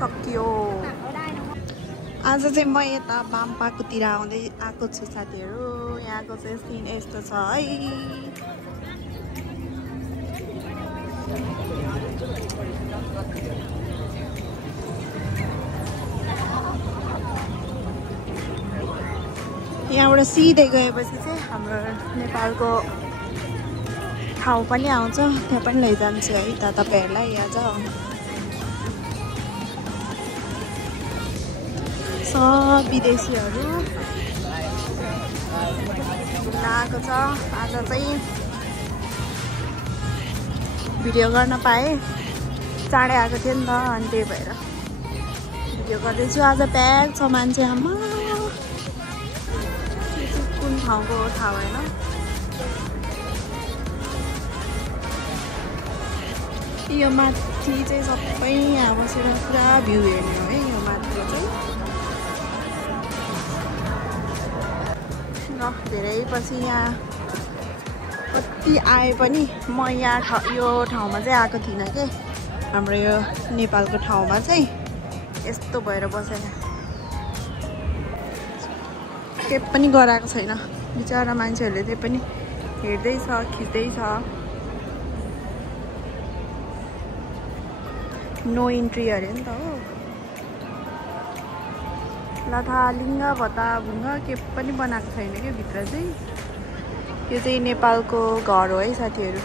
सकियो आज चाहिँ म यता बामपाकोतिर आउँदै आएको छु साथीहरू यहाँको चाहिँ सिन यस्तो छ है यहाँबाट सिधै गएपछि चाहिँ हाम्रो नेपालको ठाउँ पनि आउँछ त्यहाँ पनि लैजान्छु है त तपाईहरुलाई यहाँ छ सब विदेशीहरू आएको छ आज चाहिँ भिडियो गर्न पाएँ चाँडै आएको थियो नि त अनि त्यही भएर भिडियो गर्दैछु आज प्याक छ मान्छे आमा कुन ठाउँको थाहा भएन यो माथि चाहिँ सबै यहाँ बसेर पुरा भ्यू हेर्ने हो है यो माथिको चाहिँ धेरै पछि यहाँ कति आए पनि म यहाँ यो ठाउँमा चाहिँ आएको थिइनँ के हाम्रो यो नेपालको ठाउँमा चाहिँ यस्तो भएर बसेन के पनि गराएको छैन बिचारा मान्छेहरूले त्यही पनि हेर्दैछ खिच्दैछ नो इन्ट्री अरे नि त हो लथा लिङ्ग भत्ता भुङ्गा के पनि बनाएको छैन क्या भित्र चाहिँ यो चाहिँ नेपालको घर हो है साथीहरू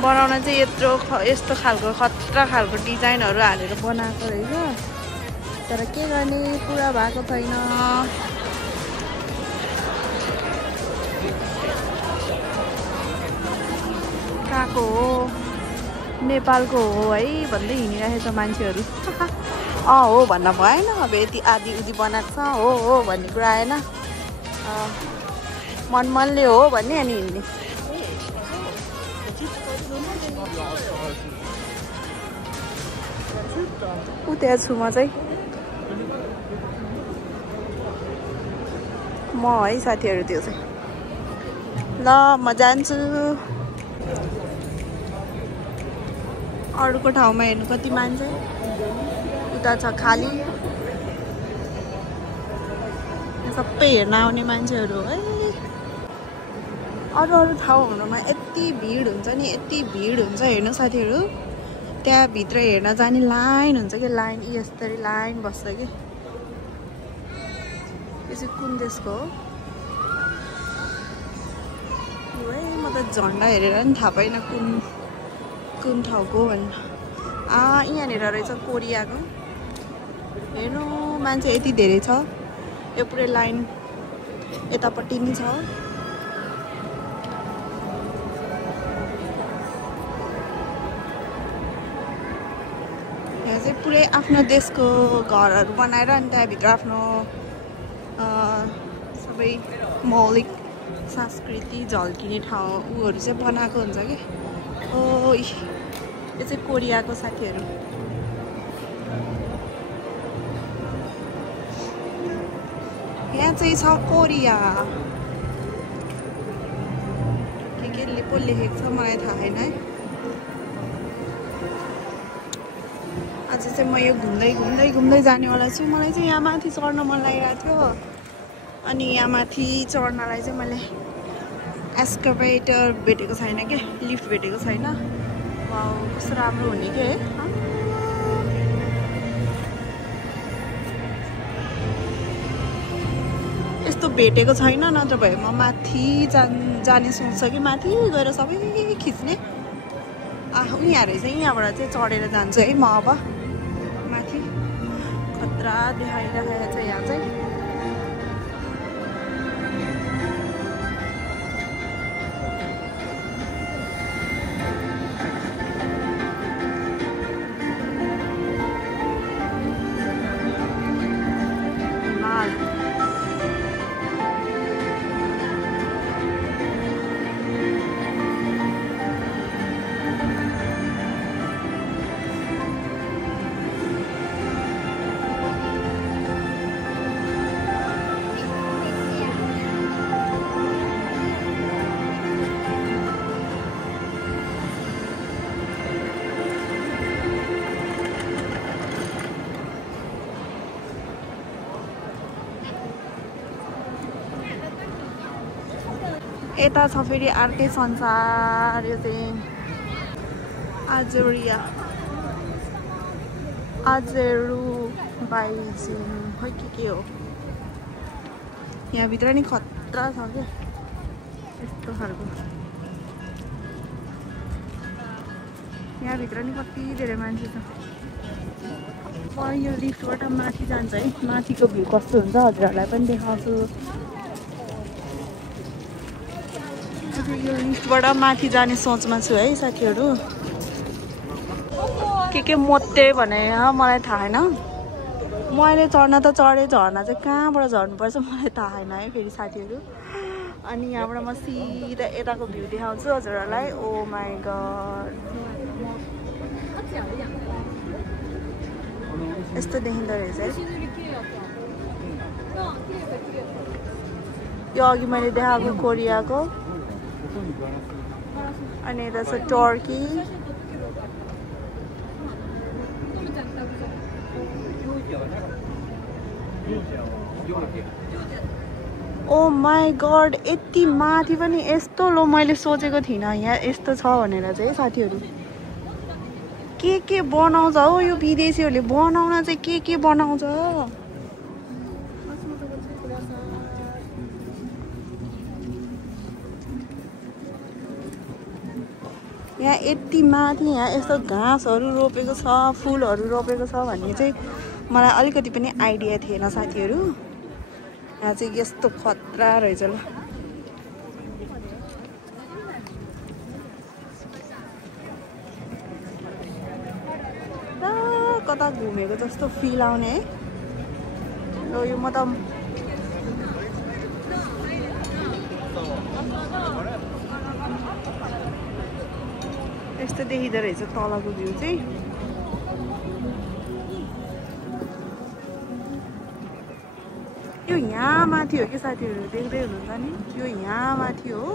बनाउन चाहिँ यस्तो खालको खतरा खालको डिजाइनहरू हालेर बनाएको रहेछ तर के गर्ने पुरा भएको छैन कहाँको हो नेपालको हो है भन्दै हिँडिरहेछ मान्छेहरू हो भन्न भएन अब यति आदि उदि बनाएको छ हो भन्ने कुरा आएन मनले हो भन्ने अनि हिँड्ने उ त्यहाँ छु म चाहिँ म है साथीहरू त्यो चाहिँ ल म जान्छु अरूको ठाउँमा हेर्नु कति मान्छे उता छ खाली सबै हेर्न आउने मान्छेहरू है अरू ठाउँहरूमा यति भिड हुन्छ नि यति भिड हुन्छ हेर्नु साथीहरू त्यहाँ भित्र हेर्न जाने लाइन हुन्छ कि लाइन यसरी लाइन बस्छ कि यो चाहिँ कुन देशको हो है म त झन्डा हेरेर नि थाहा पाइनँ कुन ठाउँको भन्नु यहाँनिर रहेछ कोरियाको हेर्नु मान्छे यति धेरै छ यो पुरै लाइन यतापट्टि नि छ यहाँ चाहिँ पुरै आफ्नो देशको घरहरू बनाएर अनि त्यहाँभित्र आफ्नो सबै मौलिक संस्कृति झल्किने ठाउँ उहरू चाहिँ बनाएको हुन्छ कि ओ यो चाहिँ कोरियाको साथीहरू यहाँ चाहिँ छ कोरिया के पो लेखेको छ मलाई थाहा छैन है आज चाहिँ म यो घुम्दै जानेवाला छु मलाई चाहिँ यहाँ माथि चढ्न मन लागिरहेको थियो अनि यहाँ माथि चढ्नलाई चाहिँ मैले एस्काभेटर भेटेको छैन के लिफ्ट भेटेको छैन कस्तो राम्रो हुने के यस्तो भेटेको छैन नत्र भए म माथि जाने सोच्छ कि माथि गएर सबै खिच्ने यहाँ रहेछ यहाँबाट चाहिँ चढेर जान्छु है म अब माथि खतरा देखाइरहेको छ यहाँ चाहिँ यता छ फेरि अर्कै संसार यो चाहिँ आजेरुबाइजान खै के हो यहाँभित्र नि खतरा छ क्या यस्तो खालको यहाँभित्र नि कति धेरै मान्छे छ यो लिफ्टबाट माथि जान्छ है माथिको भ्यू कस्तो हुन्छ हजुरहरूलाई पनि देखाउँछु यो लिफ्टबाट माथि जाने सोचमा छु है साथीहरू के मोटे भने मलाई थाहा छैन मैले चढ्न त चढेँ झर्ना चाहिँ कहाँबाट झर्नुपर्छ मलाई थाहा छैन है फेरि साथीहरू अनि यहाँबाट म सिधा यताको भ्यू देखाउँछु हजुरहरूलाई ओ माई गड यस्तो देखिँदो रहेछ है यो अघि मैले देखाएको कोरियाको अनि यता छ टर्की ओ माई गड यति माथि पनि यस्तो लो मैले सोचेको थिइनँ यहाँ यस्तो छ भनेर चाहिँ साथीहरू के बनाउँछ हो यो विदेशीहरूले बनाउन चाहिँ के बनाउँछ यहाँ यति माथि यहाँ यस्तो घाँसहरू रोपेको छ फुलहरू रोपेको छ भन्ने चाहिँ मलाई अलिकति पनि आइडिया थिएन साथीहरू यहाँ चाहिँ यस्तो खतरा रहेछ ल कता घुमेको जस्तो फिल आउने है यो म त यस्तो देखिँदो रहेछ तलको भ्यू चाहिँ यो यहाँ माथि हो कि साथीहरू देख्दै हुनुहुन्छ नि यो यहाँ माथि हो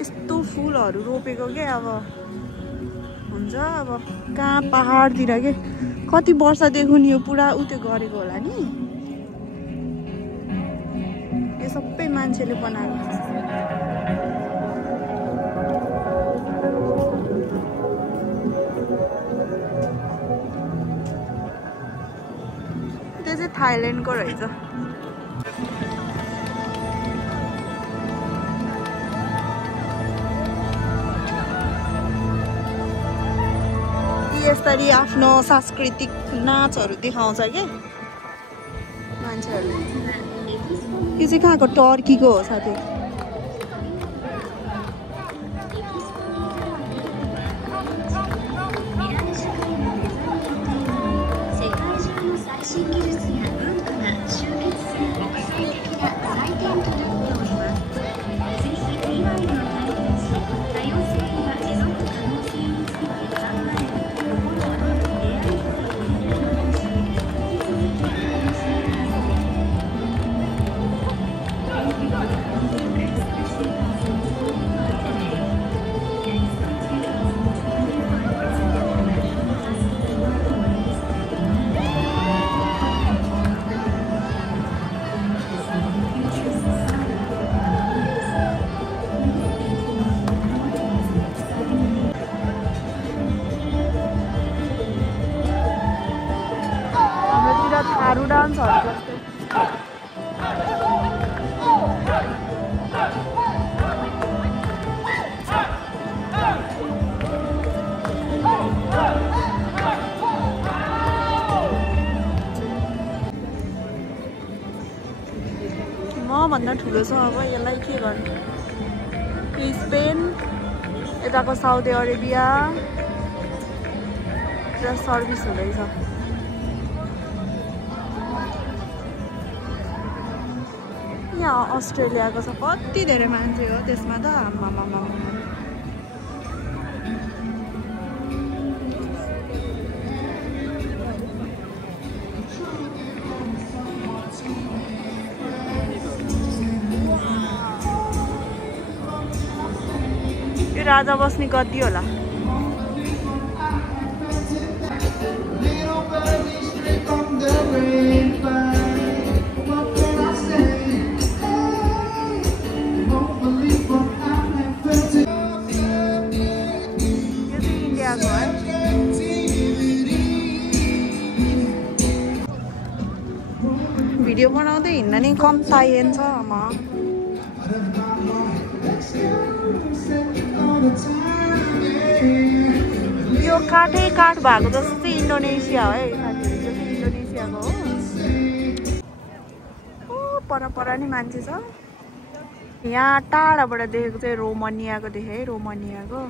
यस्तो फुलहरू रोपेको के अब हुन्छ अब कहाँ पहाडतिर के कति वर्षदेखि नि यो पुरा उत्यो गरेको होला नि यो सबै मान्छेले बनाएको त्यो चाहिँ थाइल्यान्डको रहेछ यसरी आफ्नो सांस्कृतिक नाचहरू देखाउँछ के मान्छेहरूले यो चाहिँ कहाँको टर्कीको हो साथी थारू डान्सहरू जस्तै भन्दा ठुलो छ अब यसलाई के गर्ने यो स्पेन यताको साउदी अरेबिया र सर्भिस हुँदैछ यहाँ अस्ट्रेलियाको छ कति धेरै मान्छे हो त्यसमा त आम्मामा राजा बस्ने गद्दी होला कम चाहिन्छ म यो काठै काठ भएको जस्तो चाहिँ इन्डोनेसिया है साथीहरु यो चाहिँ इन्डोनेसियाको हो पर नि मान्छे छ यहाँ टाढाबाट देखेको चाहिँ रोमानियाको देखे रोमानियाको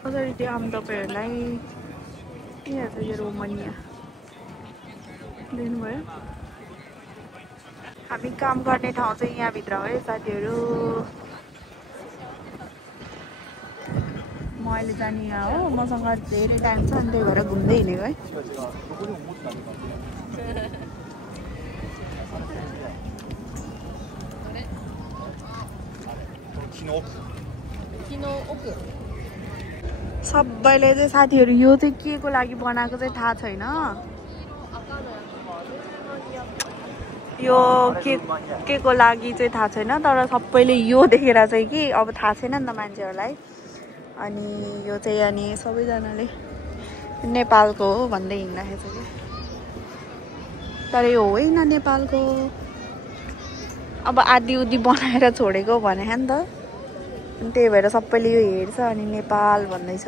कसरी देखाउँ तपाईहरुलाई यहाँ छ यो रोमानिया देख्नुभयो हामी काम गर्ने ठाउँ चाहिँ यहाँ भित्र हो है साथीहरु म अहिले जाने यहाँ हो मसँग धेरै टाइम छ अनि त्यही भएर घुम्दै हिँडेको है सबैले चाहिँ साथीहरु यो चाहिँ के को लागि बनाएको चाहिँ थाहा छैन यो के को लागि चाहिँ थाहा छैन तर सबैले यो देखेर चाहिँ कि अब थाहा छैन नि त मान्छेहरुलाई अनि यो चाहिँ अनि सबैजनाले नेपालको हो भन्दै हिँड्दाखेरि चाहिँ तर यो होइन नेपालको अब आदि उदी बनाएर छोडेको भने नि त अनि त्यही भएर सबैले यो हेर्छ अनि नेपाल भन्दैछ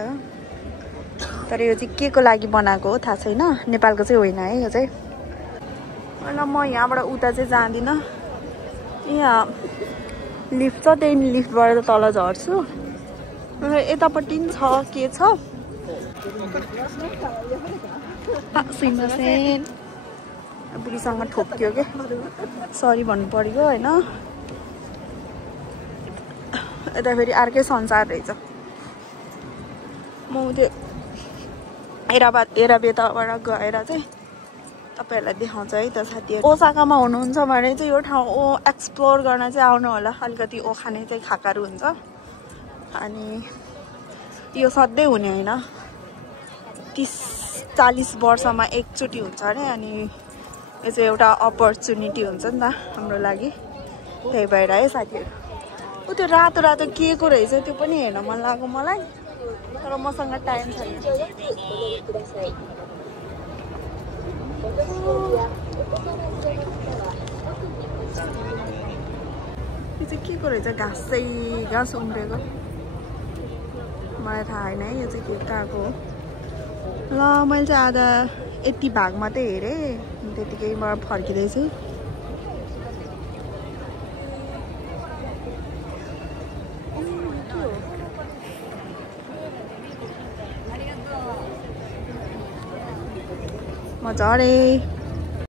तर यो चाहिँ के को लागि बनाएको हो थाहा छैन नेपालको चाहिँ होइन है यो चाहिँ ल म यहाँबाट उता चाहिँ जाँदिनँ यहाँ लिफ्ट छ त्यही लिफ्टबाट तल झर्छु यतापट्टि छ के छ सुइमासेन बुढीसँग ठोक्यो के सरी भन्नु पर्यो होइन यता फेरि अर्कै संसार रहेछ म त्यो एराबेताबाट गएर चाहिँ तपाईहरुलाई देखाउँछ है त साथीहरु ओसाकामा हुनुहुन्छ भने चाहिँ यो ठाउँ एक्सप्लोर गर्न चाहिँ आउनु होला अलिकति ओखाने चाहिँ खाकाहरू हुन्छ अनि यो सधैँ हुने होइन 30-40 वर्षमा एकचोटि हुन्छ अरे अनि यो चाहिँ एउटा अपर्च्युनिटी हुन्छ नि त हाम्रो लागि त्यही भएर है साथीहरु उ त्यो रातो रातो के को रहेछ त्यो पनि हेर्न मन लाग्यो मलाई तर मसँग टाइम छैन यो चाहिँ के को रहेछ घाँस उम्रेको मलाई थाहा छैन है यो चाहिँ के कहाँको हो ल मैले चाहिँ आधा यति भाग मात्रै हेरेँ त्यतिकै म फर्किँदैछु म झरेँ